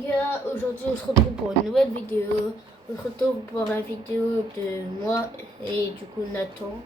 gars, aujourd'hui on se retrouve pour une nouvelle vidéo. On se retrouve pour la vidéo de moi et du coup Nathan,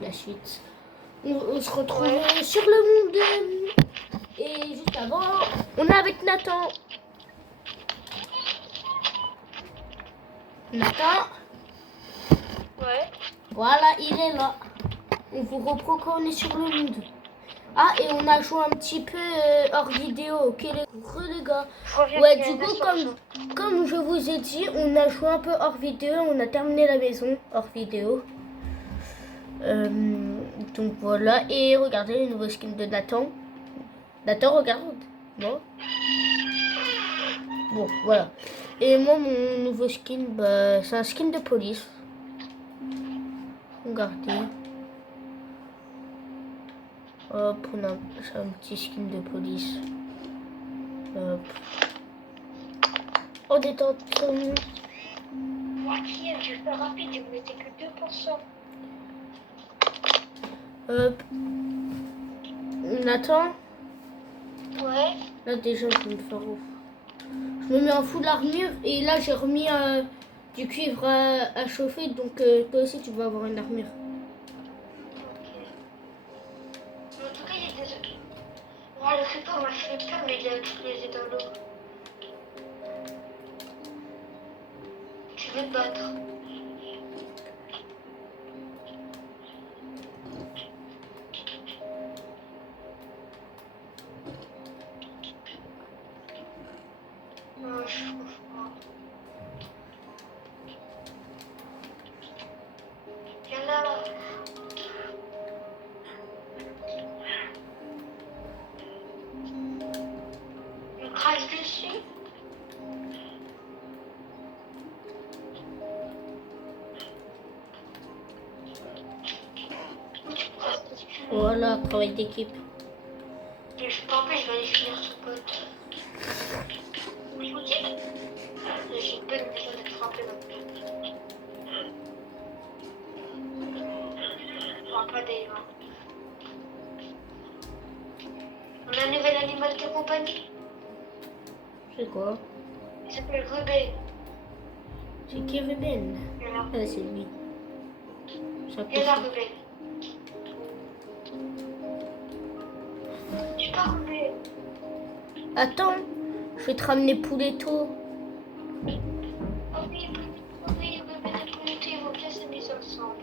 la suite. On se retrouve sur le monde. Et juste avant, on est avec Nathan. Nathan. Ouais. Voilà, il est là. On vous reprend quand on est sur le monde. Ah, et on a joué un petit peu hors vidéo, ok les gars. Ouais, du coup, comme je vous ai dit, on a joué un peu hors vidéo, on a terminé la maison hors vidéo. Donc voilà, et regardez le nouveau skin de Nathan. Nathan, regarde. Bon. Bon, voilà. Et moi, mon nouveau skin, bah, c'est un skin de police. Regardez. Hop, on a un petit skin de police. Hop. Oh, détente. Moi qui je suis rapide, je me mettais que 2%. Hop. Nathan. Ouais. Là, déjà, je vais me faire ouf. Je me mets en full armure et là, j'ai remis du cuivre à chauffer. Donc, toi aussi, tu vas avoir une armure. En tout cas, il y a des... Moi, le creeper m'a fait peur, mais il a explosé dans l'eau. Tu veux te battre? Non, je trouve pas. Viens là. On crache dessus. Voilà, travail d'équipe. Je pense pas, je vais aller finir ce pote. Je vous dis, j'ai pas besoin d'être frappé maintenant. On va pas des gens. On a un nouvel animal de compagnie. C'est quoi? Il s'appelle Ruben. C'est qui Ruben? Voilà. Ah, c'est lui. Ça Il est là, pousse. Ruben. Je suis pas Ruben. Attends, je vais te ramener Pouletto. Oh oui, Ruben et Pouletto, ils vont bien s'amuser ensemble.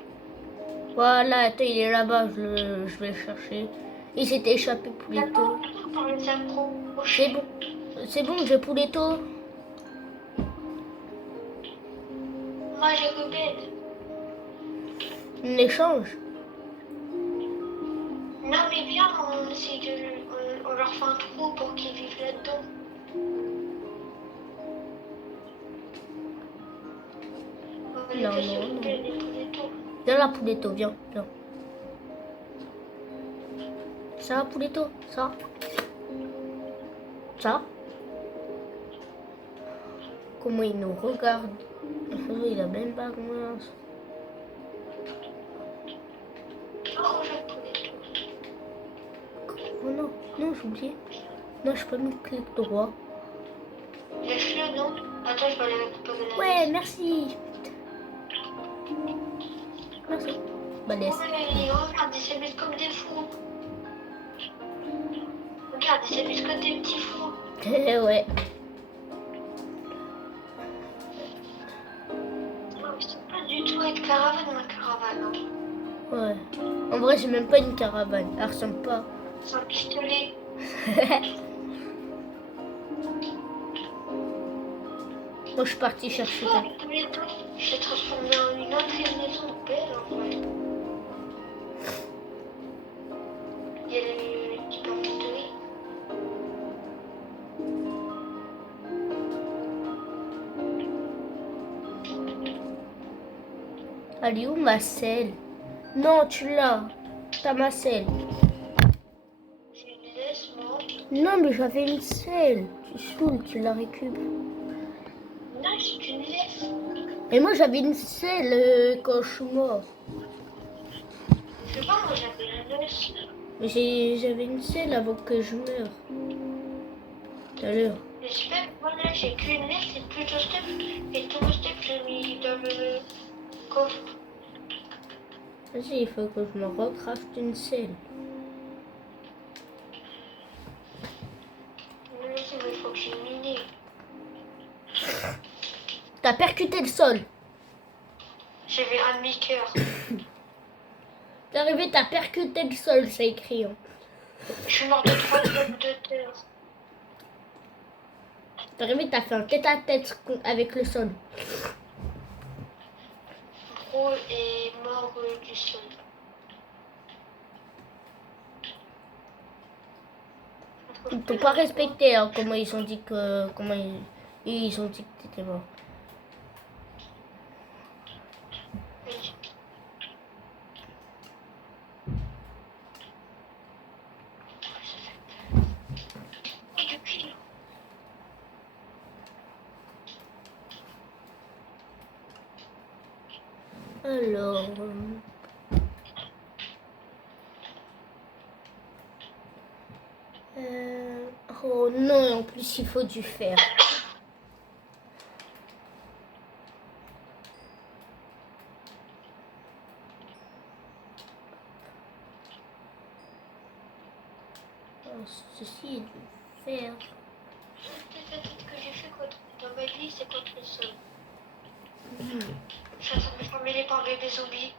Voilà, attends, il est là-bas, je vais le chercher. Il s'est échappé, Pouletto. D'accord, on va les approcher. C'est bon, j'ai Pouletto. Moi, j'ai Ruben. On échange. Non, mais viens, on essaie on leur fait un trou pour qu'ils vivent là-dedans. On va les Non, cacher non, Ruben et Pouletto. Viens là, Pouletto, viens, viens. Ça va, Pouletto? Ça? Ça? Comment il nous regarde? Il a même pas confiance. Oh, j'ai Pouletto. Oh non, non, j'ai oublié. Non, je peux mettre clic droit. Laisse-le, non? Attends, je vais aller récupérer la Ouais, merci. Merci. Bah, laisse. Ouais, regarde, ils s'amusent comme des fous. Regarde, ils s'amusent comme des petits fous. Ouais. Ils sont pas du tout avec caravane, ma caravane. Hein. Ouais. En vrai, j'ai même pas une caravane. Elle ressemble pas. Sans pistolet. Moi, je suis partie chercher ta. Pouletto, je t'ai transformé en une autre maison belle en vrai. Il y a le petit pistolet. Elle est où ma selle? Non, tu l'as. T'as ma selle. Je lui laisse, moi. Non, mais j'avais une selle. Tu saoules, tu la récupères. Non, je te laisse. Et moi, j'avais une selle quand je suis mort. Je sais pas, moi j'avais un os. Mais j'avais une selle avant que je meure. Tout à l'heure. J'espère que voilà, j'ai mettre le step. Et tout le step, je l'ai mis dans le coffre. Vas-y, il faut que je me recraft une selle. Mais il faut que j'ai miné. T'as percuté le sol. J'avais un demi-cœur. T'es arrivé, t'as percuté le sol, c'est écrit. Hein. Je suis mort de 3 blocs de terre. T'es arrivé, t'as fait un tête-à-tête avec le sol. Bro est mort du sol. Ils t'ont pas respecté hein, comment ils ont dit que ils ont dit que t'étais mort. Oui. Alors. Oh non, en plus il faut du fer. Oh, ceci est du fer. Peut-être que j'ai fait dans ma vie, c'est contre le sol. Je suis en train de me faire mêler par bébé zombie.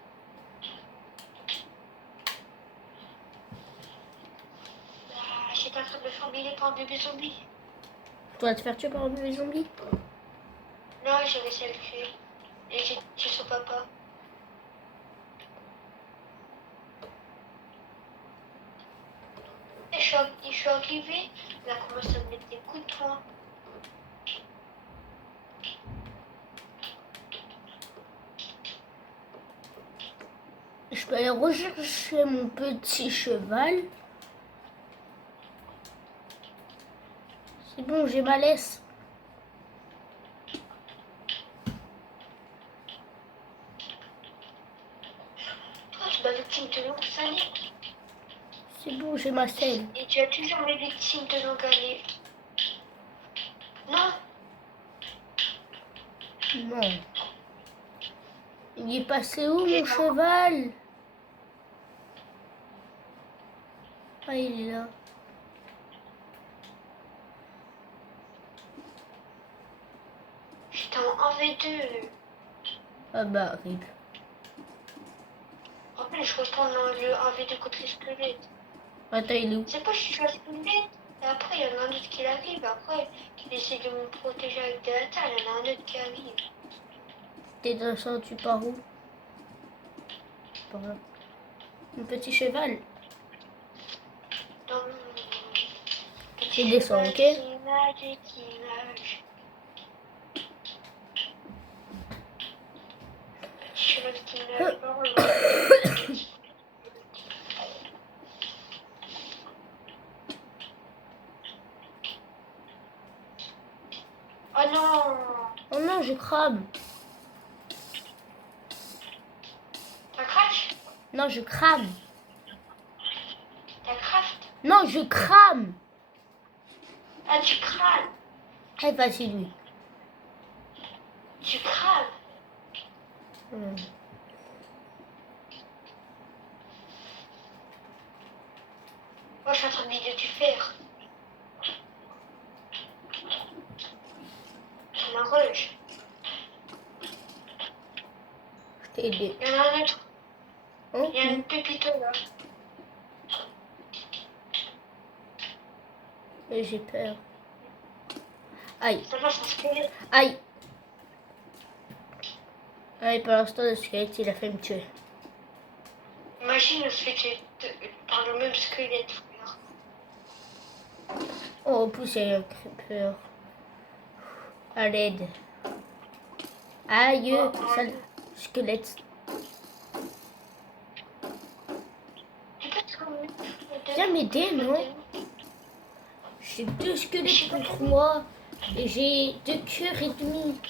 J'étais en train de me faire mêler par bébé zombie. Tu vas te faire tuer par un bébé zombie? Non, j'ai réussi à le tuer. Et j'ai tué son papa. Et je suis arrivée, il a commencé à me mettre des coups de poing. Je peux aller rechercher mon petit cheval. C'est bon, j'ai ma laisse. Toi, tu m'as victime de longue salée. C'est bon, j'ai ma selle. Et tu as toujours mes victimes de longue année. Non. Non. Il est passé où mon cheval? Ah, il est là. J'étais en 1v2. Ah bah, rip. En plus, je retourne dans le 1v2 contre les squelettes. Attends, il est où? C'est pas je suis un squelette. Et après, il y en a un autre qui arrive. Après, il essaie de me protéger avec de la terre. Il y en a un autre qui arrive. T'es dans ça, tu pars où? Par là. Mon petit cheval. Dans mon... Je descends, ok? Image. Cheval qui nage, Oh non! Oh non, je crame. T'as crash? Non, je crame. T'as craft? Non, je crame. Ah, tu crames! Très facile, lui. Tu crames! Hmm. Moi, je suis en train de vider du fer. On a rush. Je t'ai aidé. Il y en a un autre. Oh, Il y a une pépite là. mais j'ai peur. Aïe. Ça va, c'est un squelette. Aïe. Aïe, pour l'instant, le squelette, il a fait me tuer. Imagine, on se fait tuer par le même squelette, frère. Oh, en plus, il y a un creeper. À l'aide. Aïe, sale squelette. Tu peux te Viens m'aider, non? J'ai 2 squelettes contre moi. Et j'ai 2 cœurs et demi.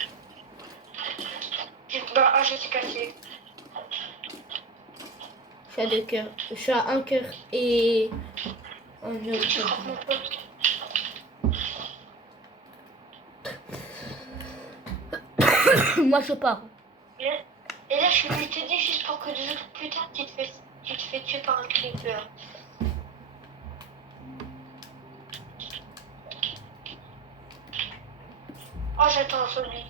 Bah, ah, je suis cassé. Je suis à 2 cœurs. Je suis à 1 cœur et un Tu autre. frappes mon pote. Moi, je pars. Et là, je suis venu t'aider juste pour que 2 autres plus tard, tu te fais tuer par un creeper. Oh, j'attends un zombie.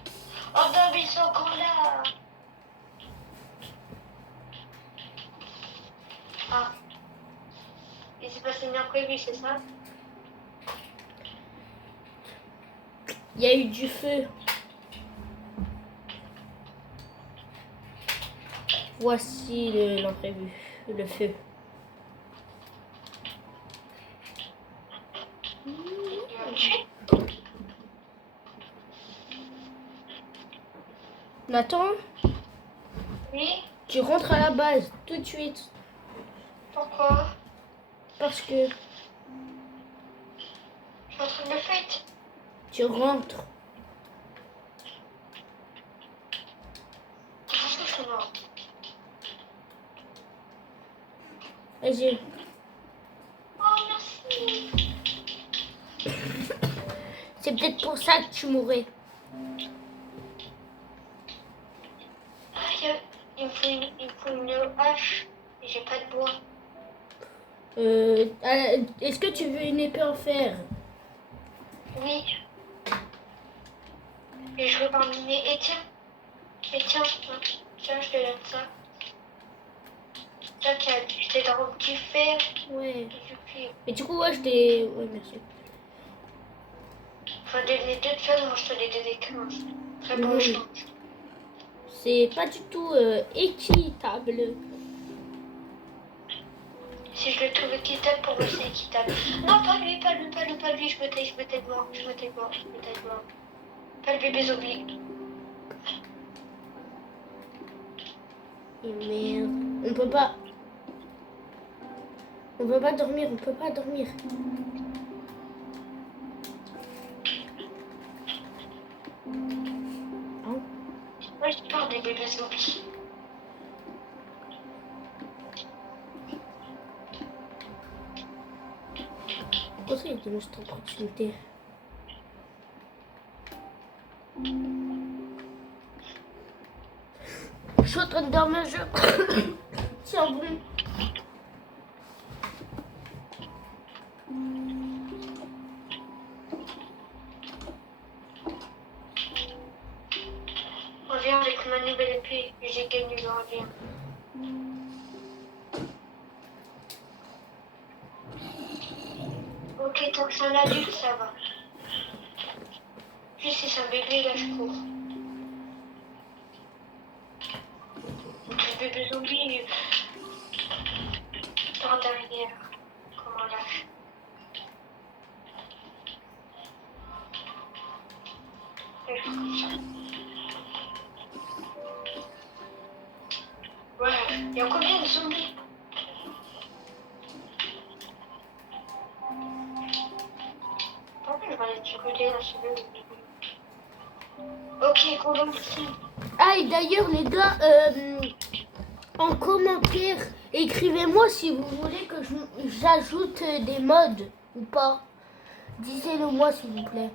Oh, non, mais ils sont encore là. Ah, il s'est passé une imprévu, c'est ça? Il y a eu du feu. Voici l'imprévu, le feu. Il va me tuer. Nathan, Oui, tu rentres à la base tout de suite. pourquoi? Parce que Je suis en train de le faire. tu rentres. Je pense que je suis mort. Vas-y. Oh, merci. C'est peut-être pour ça que tu mourrais. Ah, il me faut une hache. Et j'ai pas de bois. Est-ce que tu veux une épée en fer? Oui. Et je veux pas miner. Et tiens, hein. Tiens, je te donne ça. Ça, je t'ai dans du fer Ouais. et du cuivre. Et du coup, ouais, je t'ai... Ouais, merci. Enfin, les deux de fer, moi je te les donne des 15. Très bon Oui. échange. C'est pas du tout équitable. Si je le trouve équitable, pour moi c'est équitable. Non, pas lui, pas lui, pas lui, pas lui. Je me tais de mort. Pas le bébé zombie. Et merde. On peut pas... On peut pas dormir, on peut pas dormir. Hein? Moi je parle des bébés zombies. Pourquoi il y a des monstres en proximité? Je suis en train de dormir, Tiens, bon. Reviens avec ma nouvelle épée et j'ai gagné le reviens. Ok, tant que c'est un adulte, ça va. Juste si c'est un bébé, là je cours. Donc le bébé zombie par derrière. Comme un lâche. Et je fais comme ça. Ouais, il y a combien de zombies? Attends, je vais aller tirer la cellule. Ok, condom ici. Ah, et d'ailleurs, les gars, en commentaire, écrivez-moi si vous voulez que j'ajoute des mods ou pas. Disez-le moi, s'il vous plaît.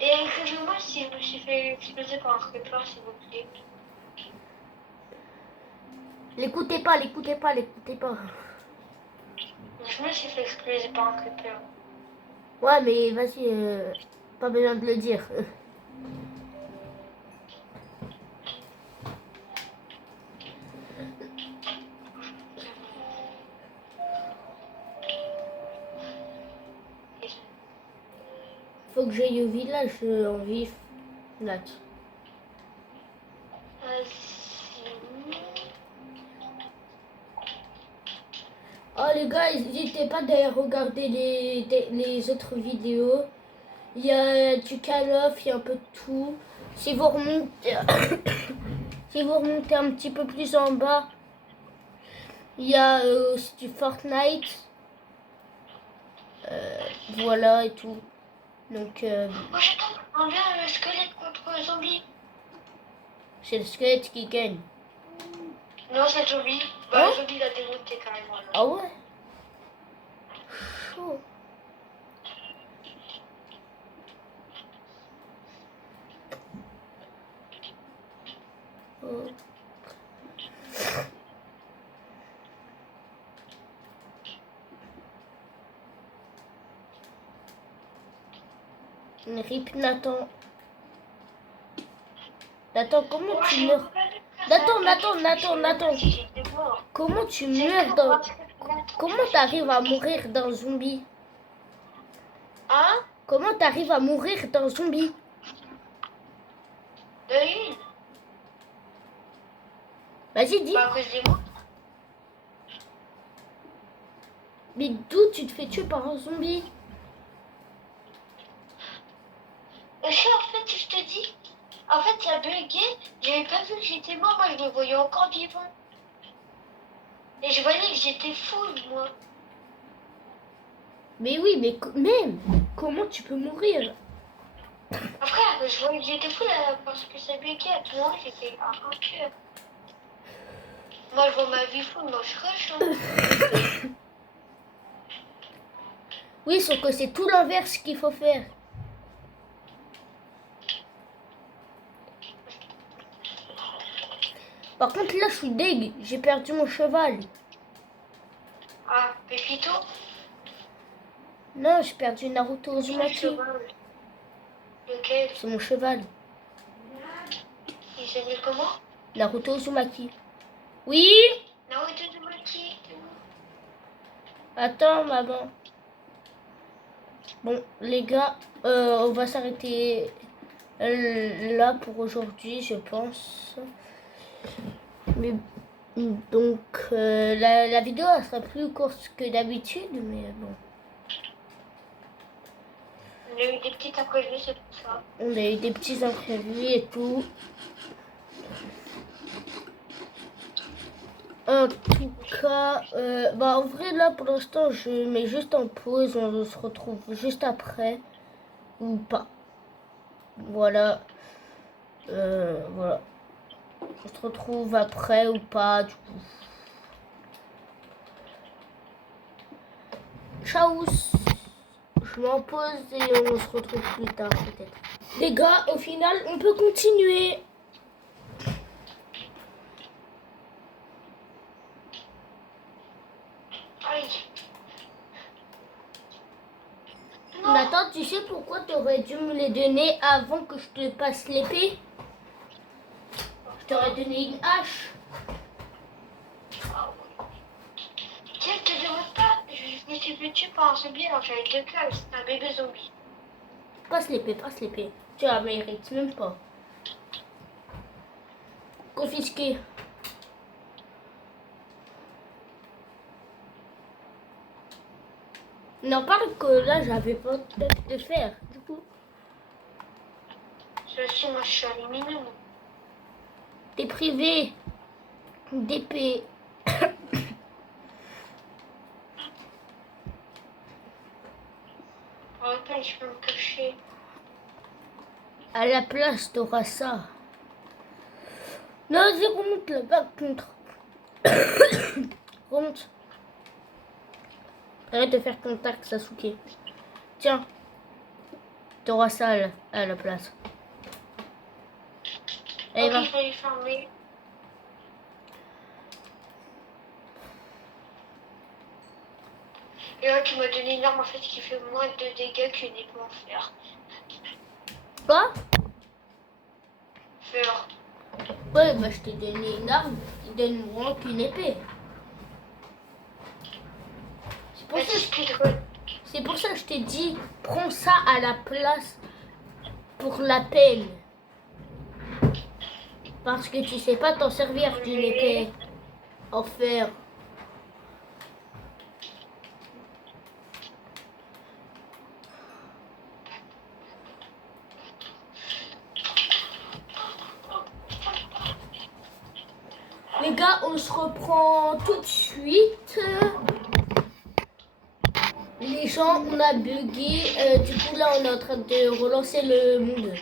Et écrivez-moi si je me suis fait exploser par un creeper, s'il vous plaît. L'écoutez pas, l'écoutez pas, l'écoutez pas. Je me suis fait exploser par un creeper. Ouais, mais vas-y, pas besoin de le dire. Faut que j'aille au village en vif. Nat. Oh les gars, n'hésitez pas d'ailleurs à regarder les autres vidéos. Il y a du Call of, il y a un peu de tout. Si vous remontez, si vous remontez un petit peu plus en bas, il y a aussi du Fortnite. Voilà et tout. Donc Oh, j'attends, on vient le squelette contre le zombie. c'est le squelette qui gagne. Non, c'est le zombie. Bah, Hein? le zombie l'a démonté carrément. Là. Ah ouais? Chaud. Oh. Rip Nathan. Nathan, comment tu meurs? Nathan. Comment tu meurs dans... Comment t'arrives à mourir d'un zombie? Hein? Comment t'arrives à mourir d'un zombie? De une? Vas-y, dis. Bah, à cause des mots. Mais d'où tu te fais tuer par un zombie? En fait, je te dis, en fait, ça bugué. J'avais pas vu que j'étais mort. Moi, je me voyais encore vivant. Et je voyais que j'étais full, moi. Mais oui, mais même, comment tu peux mourir? Après, je voyais que j'étais full parce que ça buguait. À tout moment, j'étais un cœur. Moi, je vois ma vie full. Moi, je rush. Hein. Oui, sauf que c'est tout l'inverse qu'il faut faire. Par contre, là, je suis deg. J'ai perdu mon cheval. Ah, Pépito? Non, j'ai perdu Naruto Uzumaki. Lequel? C'est mon cheval. Il s'appelle comment? Naruto Uzumaki. Oui? Naruto Uzumaki. Attends, maman. Bon, les gars, on va s'arrêter là pour aujourd'hui, je pense. Mais donc, la vidéo elle sera plus courte que d'habitude, mais bon. On a eu des petites imprévus, c'est pour ça. On a eu des petits imprévus et tout. En tout cas, en vrai, là, pour l'instant, je mets juste en pause. On se retrouve juste après. Ou pas. Voilà. Voilà. On se retrouve après ou pas, du coup. Ciao. Je m'en pose et on se retrouve plus tard, peut-être. Les gars, au final, on peut continuer. Nathan, tu sais pourquoi tu aurais dû me les donner avant que je te passe l'épée? Je t'aurais donné une hache. Tiens, je te demande pas, je me suis fait tuer par un zombie alors que j'avais 2 cœurs, c'était un bébé zombie. Passe l'épée, passe l'épée. Tu la mérites même pas. Confisqué. Non, parle que là, j'avais pas de faire, du coup. Ceci, moi, je suis éliminé, moi. T'es privé d'épée. En même temps, je peux me cacher. À la place, t'auras ça. Non, vas-y, remonte là-bas, contre. Remonte. Arrête de faire contact, Sasuke. Tiens. T'auras ça à la place. Allez, va. Ok, je vais les fermer. Et là, tu m'as donné une arme en fait qui fait moins de dégâts qu'une épée en fer. Quoi? Fer. Ouais, bah je t'ai donné une arme qui donne moins qu'une épée. C'est pour ça que je t'ai dit, prends ça à la place pour la peine. Parce que tu sais pas t'en servir d'une épée en fer. Les gars, on se reprend tout de suite. Les gens, on a bugué. Du coup, là, on est en train de relancer le monde.